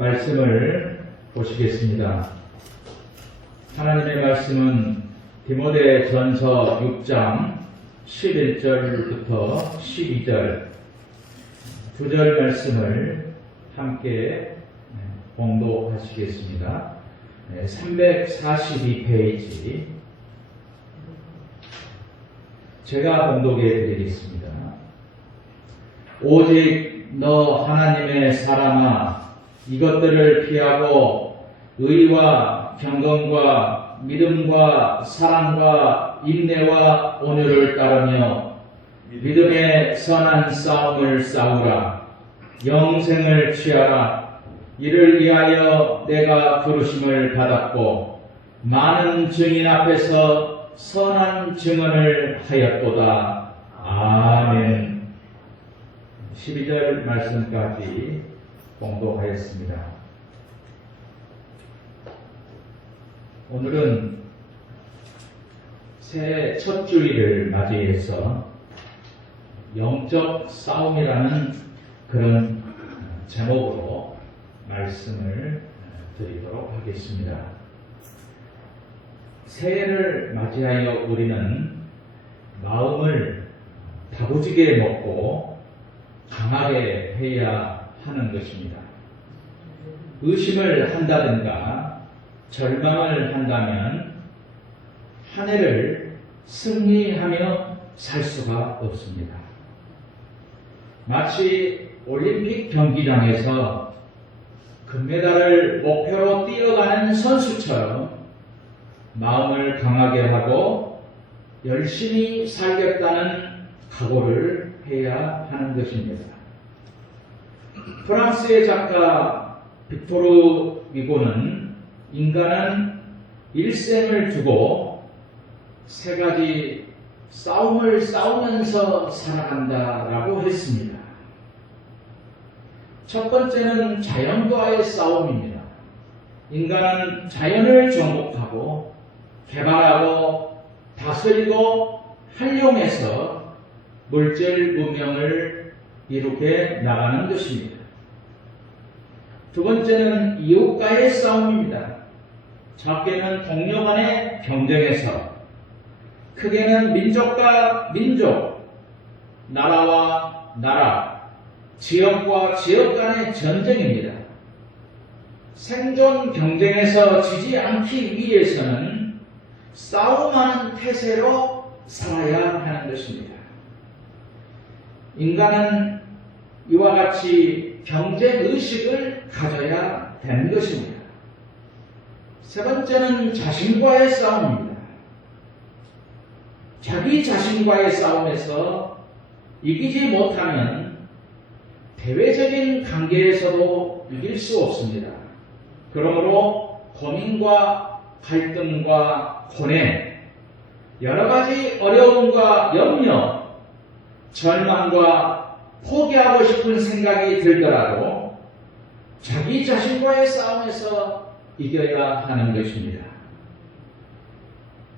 말씀을 보시겠습니다. 하나님의 말씀은 디모데전서 6장 11절부터 12절 두 절 말씀을 함께 봉독하시겠습니다. 342페이지 제가 봉독해 드리겠습니다. 오직 너 하나님의 사람아, 이것들을 피하고 의와 경건과 믿음과 사랑과 인내와 온유를 따르며 믿음의 선한 싸움을 싸우라. 영생을 취하라. 이를 위하여 내가 부르심을 받았고 많은 증인 앞에서 선한 증언을 하였도다. 아멘. 12절 말씀까지 봉독하였습니다. 오늘은 새해 첫 주일을 맞이해서 영적 싸움이라는 그런 제목으로 말씀을 드리도록 하겠습니다. 새해를 맞이하여 우리는 마음을 다부지게 먹고 강하게 해야 하는 것입니다. 의심을 한다든가 절망을 한다면 한 해를 승리하며 살 수가 없습니다. 마치 올림픽 경기장에서 금메달을 목표로 뛰어가는 선수처럼 마음을 강하게 하고 열심히 살겠다는 각오를 해야 하는 것입니다. 프랑스의 작가 빅토르 위고는 인간은 일생을 두고 세 가지 싸움을 싸우면서 살아간다라고 했습니다. 첫 번째는 자연과의 싸움입니다. 인간은 자연을 정복하고 개발하고 다스리고 활용해서 물질 문명을 이루게 나가는 것입니다. 두 번째는 이웃과의 싸움입니다. 작게는 동료 간의 경쟁에서, 크게는 민족과 민족, 나라와 나라, 지역과 지역 간의 전쟁입니다. 생존 경쟁에서 지지 않기 위해서는 싸움하는 태세로 살아야 하는 것입니다. 인간은 이와 같이 경쟁의식을 가져야 되는 것입니다. 세 번째는 자신과의 싸움입니다. 자기 자신과의 싸움에서 이기지 못하면 대외적인 관계에서도 이길 수 없습니다. 그러므로 고민과 갈등과 고뇌, 여러 가지 어려움과 염려, 절망과 포기하고 싶은 생각이 들더라도 자기 자신과의 싸움에서 이겨야 하는 것입니다.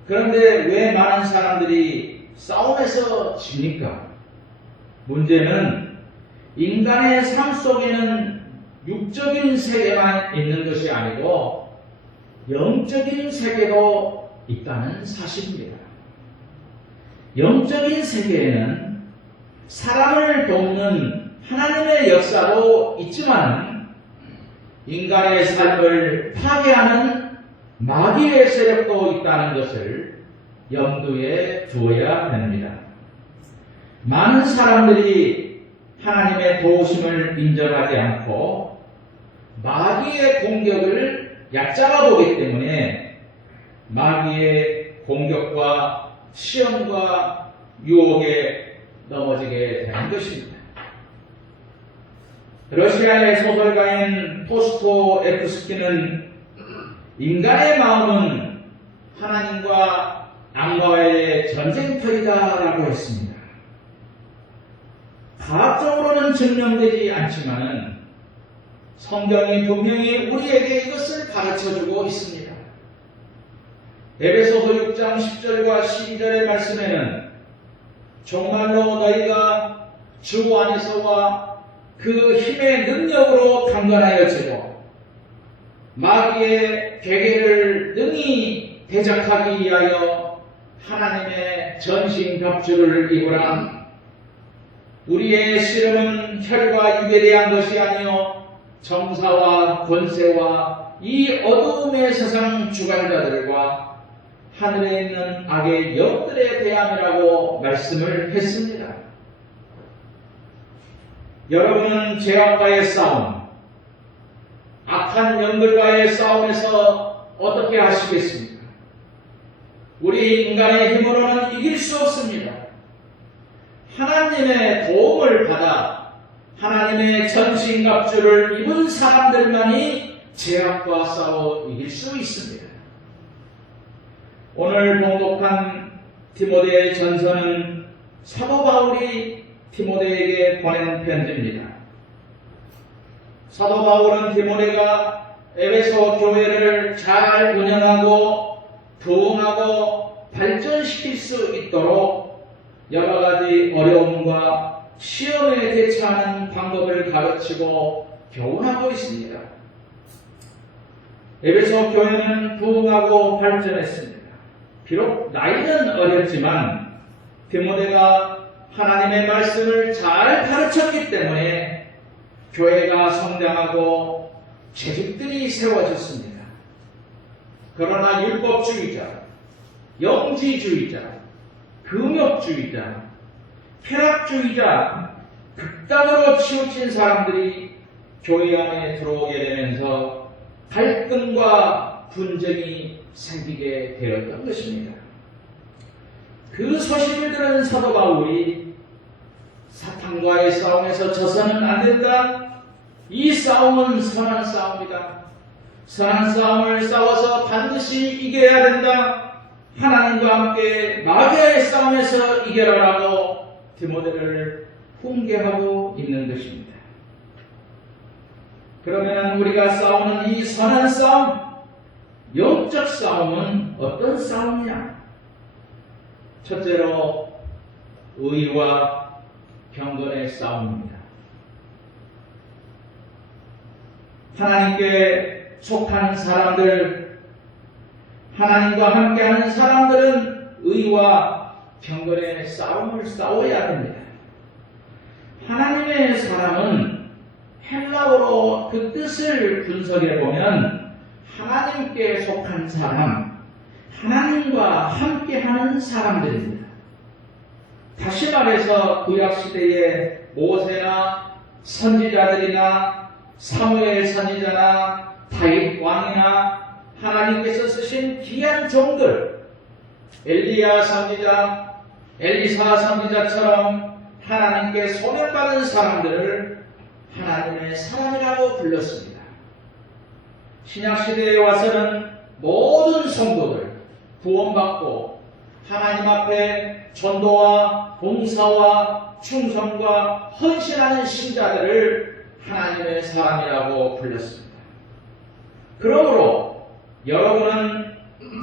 그런데 왜 많은 사람들이 싸움에서 집니까? 문제는 인간의 삶 속에는 육적인 세계만 있는 것이 아니고 영적인 세계도 있다는 사실입니다. 영적인 세계에는 사람을 돕는 하나님의 역사도 있지만 인간의 삶을 파괴하는 마귀의 세력도 있다는 것을 염두에 두어야 됩니다. 많은 사람들이 하나님의 도우심을 인정하지 않고 마귀의 공격을 얕잡아 보기 때문에 마귀의 공격과 시험과 유혹에 넘어지게 되는 것입니다. 러시아의 소설가인 도스토옙스키는 인간의 마음은 하나님과 악마와의 전쟁터이다라고 했습니다. 과학적으로는 증명되지 않지만 성경이 분명히 우리에게 이것을 가르쳐주고 있습니다. 에베소서 6장 10절과 12절의 말씀에는 정말로 너희가 주 안에서와 그 힘의 능력으로 강건하여지고 마귀의 괴계를 능히 대적하기 위하여 하나님의 전신갑주를 입으라. 우리의 씨름은 혈과 육에 대한 것이 아니요 정사와 권세와 이 어두움의 세상 주관자들과 하늘에 있는 악의 영들에 대함이라고 말씀을 했습니다. 여러분은 죄악과의 싸움, 악한 영들과의 싸움에서 어떻게 하시겠습니까? 우리 인간의 힘으로는 이길 수 없습니다. 하나님의 도움을 받아 하나님의 전신갑주를 입은 사람들만이 죄악과 싸워 이길 수 있습니다. 오늘 봉독한 디모데 전서는 사도 바울이 디모데에게 보낸 편지입니다. 사도 바울은 디모데가 에베소 교회를 잘 운영하고 부흥하고 발전시킬 수 있도록 여러 가지 어려움과 시험에 대처하는 방법을 가르치고 교훈하고 있습니다. 에베소 교회는 부흥하고 발전했습니다. 비록 나이는 어렸지만 디모데가 하나님의 말씀을 잘 가르쳤기 때문에 교회가 성장하고 재직들이 세워졌습니다. 그러나 율법주의자, 영지주의자, 금욕주의자, 쾌락주의자, 극단으로 치우친 사람들이 교회 안에 들어오게 되면서 갈등과 분쟁이 생기게 되었던 것입니다. 그 소식을 들은 사도 바울이 사탄과의 싸움에서 져서는 안 된다. 이 싸움은 선한 싸움이다. 선한 싸움을 싸워서 반드시 이겨야 된다. 하나님과 함께 마귀의 싸움에서 이겨라라고 디모데를 훈계하고 있는 것입니다. 그러면 우리가 싸우는 이 선한 싸움, 영적 싸움은 어떤 싸움이냐? 첫째로 의와 경건의 싸움입니다. 하나님께 속한 사람들, 하나님과 함께하는 사람들은 의와 경건의 싸움을 싸워야 합니다. 하나님의 사람은 헬라어로 그 뜻을 분석해 보면 하나님께 속한 사람, 하나님과 함께하는 사람들입니다. 다시 말해서 구약시대의 모세나 선지자들이나 사무엘 선지자나 다윗 왕이나 하나님께서 쓰신 귀한 종들, 엘리야 선지자, 엘리사 선지자처럼 하나님께 소명받은 사람들을 하나님의 사람이라고 불렀습니다. 신약시대에 와서는 모든 성도들 구원받고 하나님 앞에 전도와 봉사와 충성과 헌신하는 신자들을 하나님의 사람이라고 불렀습니다. 그러므로 여러분은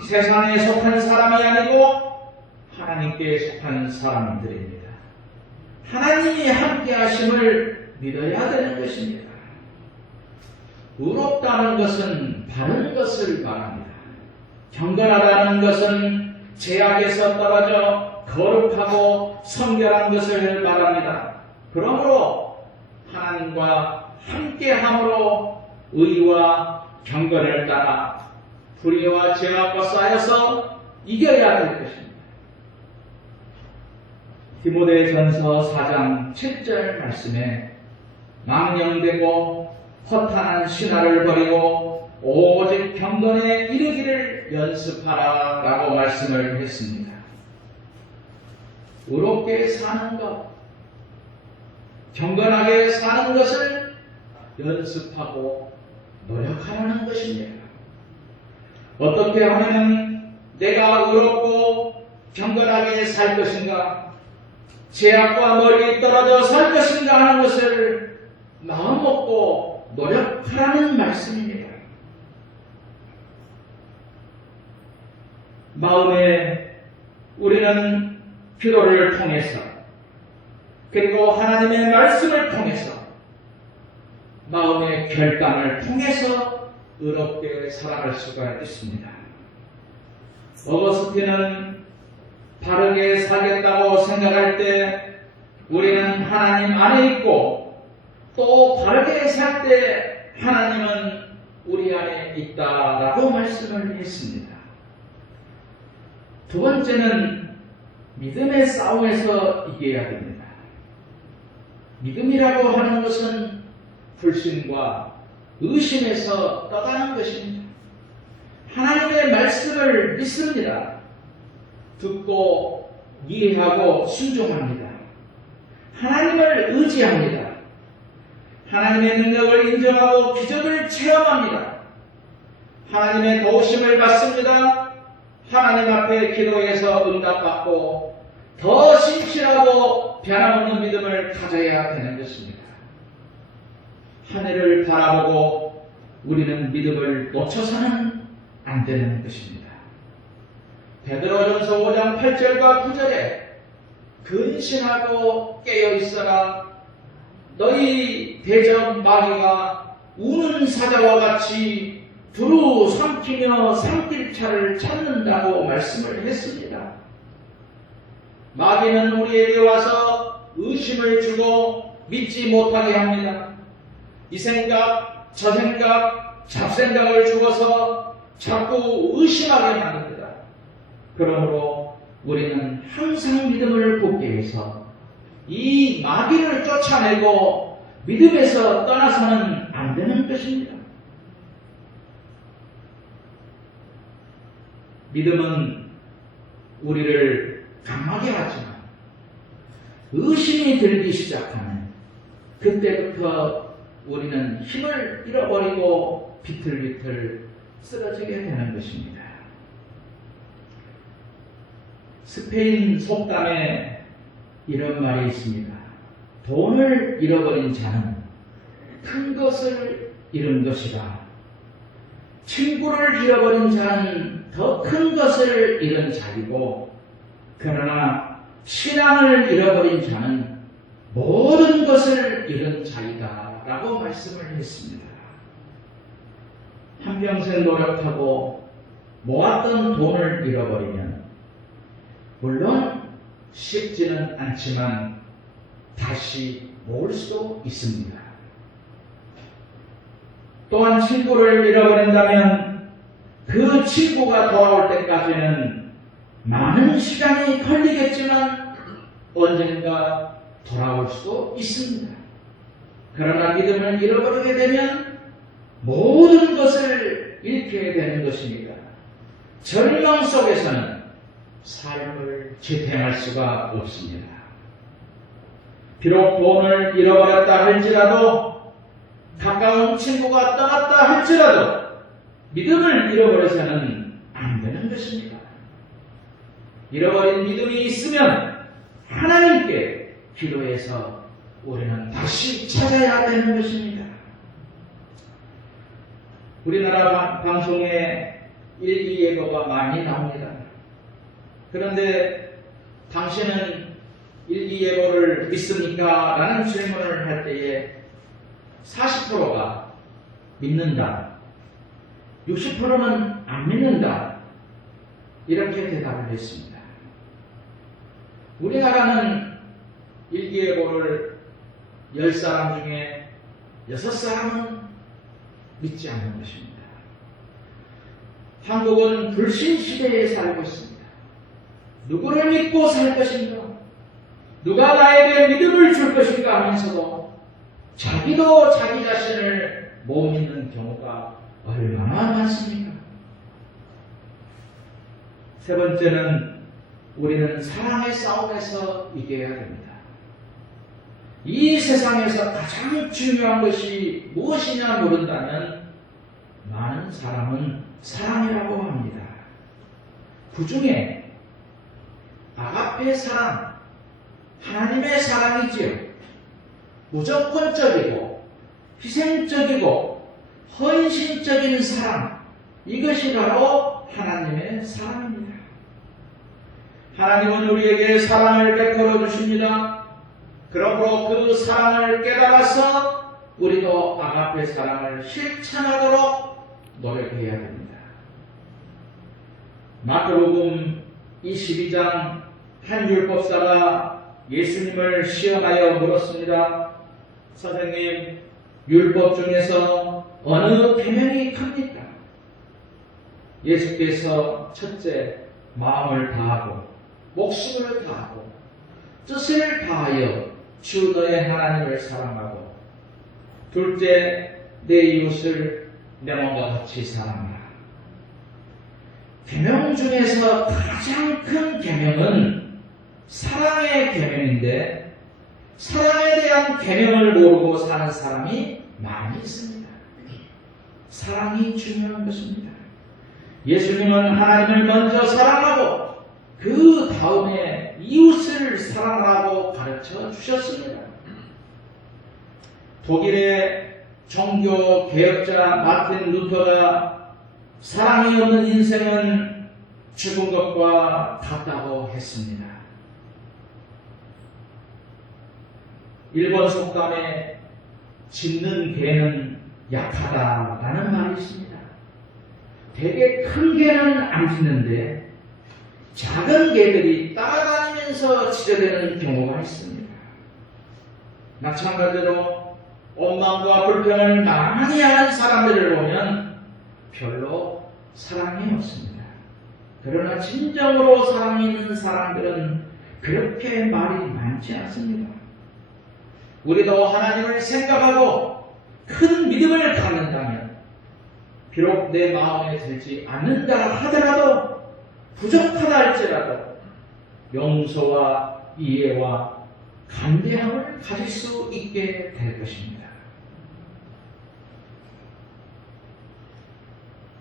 세상에 속한 사람이 아니고 하나님께 속한 사람들입니다. 하나님이 함께 하심을 믿어야 되는 것입니다. 의롭다는 것은 바른 것을 말합니다. 경건하다는 것은 죄악에서 떨어져 거룩하고 성결한 것을 말합니다. 그러므로 하나님과 함께함으로 의와 경건을 따라 불의와 죄악과 쌓여서 이겨야 될 것입니다. 디모데전서 4장 7절 말씀에 망령되고 허탄한 신화를 버리고 오직 경건에 이르기를 연습하라 라고 말씀을 했습니다. 의롭게 사는 것, 경건하게 사는 것을 연습하고 노력하라는 것입니다. 어떻게 하면 내가 의롭고 경건하게 살 것인가, 죄악과 멀리 떨어져 살 것인가 하는 것을 마음 먹고 노력하라는 말씀입니다. 마음에 우리는 기도를 통해서 그리고 하나님의 말씀을 통해서 마음의 결단을 통해서 의롭게 살아갈 수가 있습니다. 어거스틴은 바르게 살겠다고 생각할 때 우리는 하나님 안에 있고 또 바르게 살 때 하나님은 우리 안에 있다라고 말씀을 했습니다. 두 번째는 믿음의 싸움에서 이겨야 됩니다. 믿음이라고 하는 것은 불신과 의심에서 떠나는 것입니다. 하나님의 말씀을 믿습니다. 듣고 이해하고 순종합니다. 하나님을 의지합니다. 하나님의 능력을 인정하고 기적을 체험합니다. 하나님의 도우심을 받습니다. 하나님 앞에 기도해서 응답받고 더 신실하고 변함없는 믿음을 가져야 되는 것입니다. 하늘을 바라보고 우리는 믿음을 놓쳐서는 안 되는 것입니다. 베드로전서 5장 8절과 9절에 근신하고 깨어있어라. 너희 대적 마귀가 우는 사자와 같이 두루 삼키며 삼킬 차를 찾는다고 말씀을 했습니다. 마귀는 우리에게 와서 의심을 주고 믿지 못하게 합니다. 이 생각, 저 생각, 잡생각을 주어서 자꾸 의심하게 만듭니다. 그러므로 우리는 항상 믿음을 굳게 해서 이 마귀를 쫓아내고 믿음에서 떠나서는 안 되는 것입니다. 믿음은 우리를 강하게 하지만 의심이 들기 시작하면 그때부터 우리는 힘을 잃어버리고 비틀비틀 쓰러지게 되는 것입니다. 스페인 속담에 이런 말이 있습니다. 돈을 잃어버린 자는 큰 것을 잃은 것이다. 친구를 잃어버린 자는 더 큰 것을 잃은 자이고, 그러나 신앙을 잃어버린 자는 모든 것을 잃은 자이다 라고 말씀을 했습니다. 한평생 노력하고 모았던 돈을 잃어버리면 물론 쉽지는 않지만 다시 모을 수도 있습니다. 또한 친구를 잃어버린다면 그 친구가 돌아올 때까지는 많은 시간이 걸리겠지만 언젠가 돌아올 수도 있습니다. 그러나 믿음을 잃어버리게 되면 모든 것을 잃게 되는 것입니다. 절망 속에서는 삶을 지탱할 수가 없습니다. 비록 돈을 잃어버렸다 할지라도, 가까운 친구가 떠났다 할지라도 믿음을 잃어버려서는 안 되는 것입니다. 잃어버린 믿음이 있으면 하나님께 기도해서 우리는 다시 찾아야 되는 것입니다. 우리나라 방송에 일기예보가 많이 나옵니다. 그런데 당신은 일기예보를 믿습니까? 라는 질문을 할 때에 40%가 믿는다, 60%는 안 믿는다, 이렇게 대답을 했습니다. 우리나라는 일기예보를 10사람 중에 6사람은 믿지 않는 것입니다. 한국은 불신 시대에 살고 있습니다. 누구를 믿고 살 것인가? 누가 나에게 믿음을 줄 것인가 하면서도 자기도 자기 자신을 못 믿는 경우가 얼마나 많습니까? 세 번째는 우리는 사랑의 싸움에서 이겨야 됩니다. 이 세상에서 가장 중요한 것이 무엇이냐 물은다면 많은 사람은 사랑이라고 합니다. 그 중에 아가페 사랑, 하나님의 사랑이지요. 무조건적이고 희생적이고 헌신적인 사랑, 이것이 바로 하나님의 사랑입니다. 하나님은 우리에게 사랑을 베풀어 주십니다. 그러므로 그 사랑을 깨달아서 우리도 아가페 사랑을 실천하도록 노력해야 됩니다. 마태복음 22장 한 율법사가 예수님을 시험하여 물었습니다. 선생님, 율법 중에서 어느 계명이 큽니까? 예수께서 첫째, 마음을 다하고 목숨을 다하고 뜻을 다하여 주 너의 하나님을 사랑하고, 둘째, 내 이웃을 내 몸과 같이 사랑하라. 계명 중에서 가장 큰 계명은 사랑의 계명인데, 사랑에 대한 계명을 모르고 사는 사람이 많이 있습니다. 사랑이 중요한 것입니다. 예수님은 하나님을 먼저 사랑하고 그 다음에 이웃을 사랑하라고 가르쳐 주셨습니다. 독일의 종교 개혁자 마틴 루터가 사랑이 없는 인생은 죽은 것과 같다고 했습니다. 일본 속담에 짖는 개는 약하다라는 말이 있습니다. 되게 큰 개는 안 짖는데 작은 개들이 따라다니면서 짖어대는 경우가 있습니다. 마찬가지로 원망과 불평을 많이 하는 사람들을 보면 별로 사랑이 없습니다. 그러나 진정으로 사랑이 있는 사람들은 그렇게 말이 많지 않습니다. 우리도 하나님을 생각하고 큰 믿음을 갖는다면, 비록 내 마음에 들지 않는다 하더라도, 부족하다 할지라도 용서와 이해와 간대함을 가질 수 있게 될 것입니다.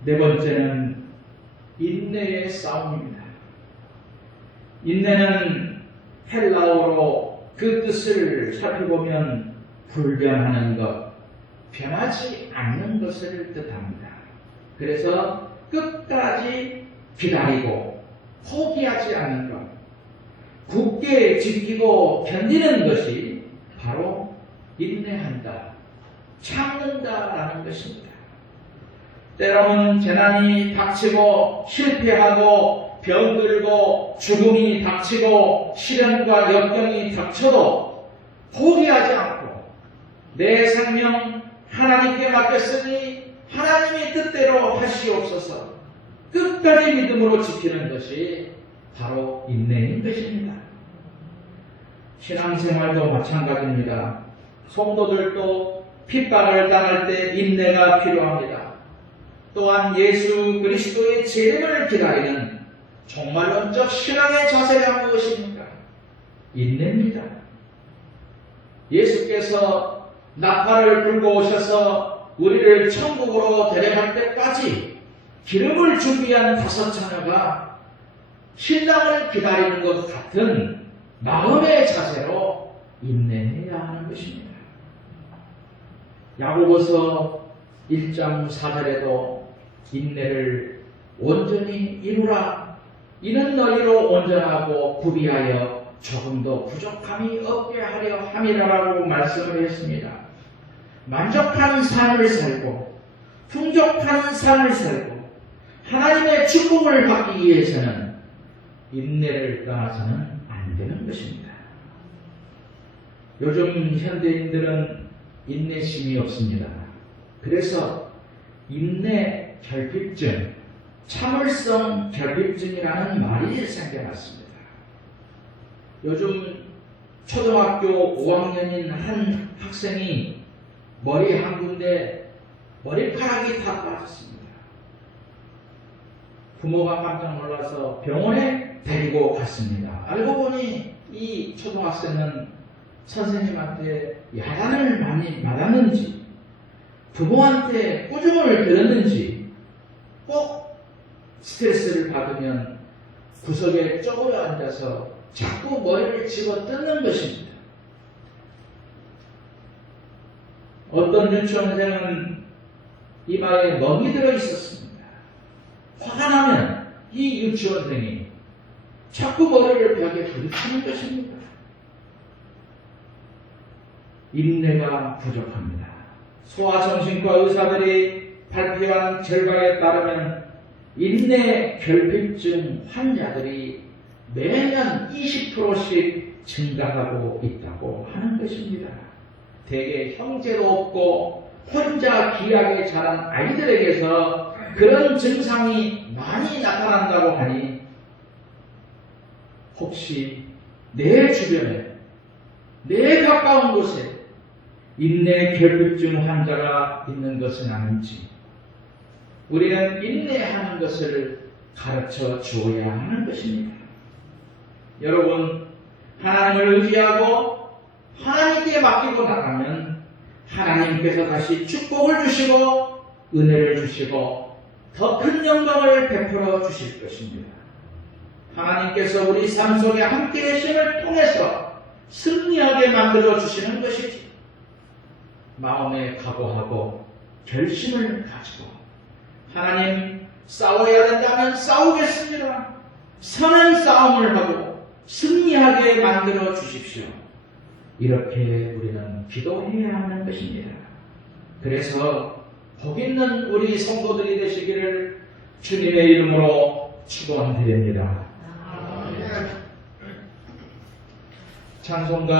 네 번째는 인내의 싸움입니다. 인내는 헬라어로 그 뜻을 살펴보면 불변하는 것, 변하지 않는 것을 뜻합니다. 그래서 끝까지 기다리고 포기하지 않는 것, 굳게 지키고 견디는 것이 바로 인내한다, 참는다라는 것입니다. 때로는 재난이 닥치고 실패하고 병들고 죽음이 닥치고 시련과 역경이 닥쳐도 포기하지 않고 내 생명 하나님께 맡겼으니 하나님의 뜻대로 하시옵소서, 끝까지 믿음으로 지키는 것이 바로 인내인 것입니다. 신앙생활도 마찬가지입니다. 성도들도 핍박을 당할 때 인내가 필요합니다. 또한 예수 그리스도의 재림을 기다리는 종말론적 신앙의 자세가 무엇입니까? 인내입니다. 예수께서 나팔을 불고 오셔서 우리를 천국으로 데려갈 때까지 기름을 준비한 5 처녀가 신랑을 기다리는 것 같은 마음의 자세로 인내해야 하는 것입니다. 야고보서 1장 4절에도 인내를 온전히 이루라. 이는 너희로 온전하고 구비하여 조금도 부족함이 없게 하려 함이라고 말씀을 했습니다. 만족한 삶을 살고 풍족한 삶을 살고 하나님의 축복을 받기 위해서는 인내를 떠나서는 안 되는 것입니다. 요즘 현대인들은 인내심이 없습니다. 그래서 인내 결핍증, 참을성 결핍증이라는 말이 생겨났습니다. 요즘 초등학교 5학년인 한 학생이 머리 한 군데 머리카락이 다 빠졌습니다. 부모가 깜짝 놀라서 병원에 데리고 갔습니다. 알고 보니 이 초등학생은 선생님한테 야단을 많이 맞았는지, 부모한테 꾸중을 들었는지, 꼭 스트레스를 받으면 구석에 쪼그려 앉아서 자꾸 머리를 집어 뜯는 것입니다. 어떤 유치원생은 이마에 멍이 들어 있었습니다. 화가 나면 이 유치원생이 자꾸 머리를 벽에 부딪히는 것입니다. 인내가 부족합니다. 소아정신과 의사들이 발표한 결과에 따르면 인내 결핍증 환자들이 매년 20%씩 증가하고 있다고 하는 것입니다. 대개 형제도 없고 혼자 귀하게 자란 아이들에게서 그런 증상이 많이 나타난다고 하니 혹시 내 주변에, 내 가까운 곳에 인내 결핍증 환자가 있는 것은 아닌지 우리는 인내하는 것을 가르쳐 주어야 하는 것입니다. 여러분, 하나님을 의지하고 하나님께 맡기고 나가면 하나님께서 다시 축복을 주시고 은혜를 주시고 더 큰 영광을 베풀어 주실 것입니다. 하나님께서 우리 삶 속에 함께 계심을 통해서 승리하게 만들어 주시는 것이지. 마음에 각오하고 결심을 가지고 하나님, 싸워야 된다면 싸우겠습니다. 선한 싸움을 하고 승리하게 만들어 주십시오. 이렇게 우리는 기도해야 하는 것입니다. 그래서 복 있는 우리 성도들이 되시기를 주님의 이름으로 축원드립니다. 찬송가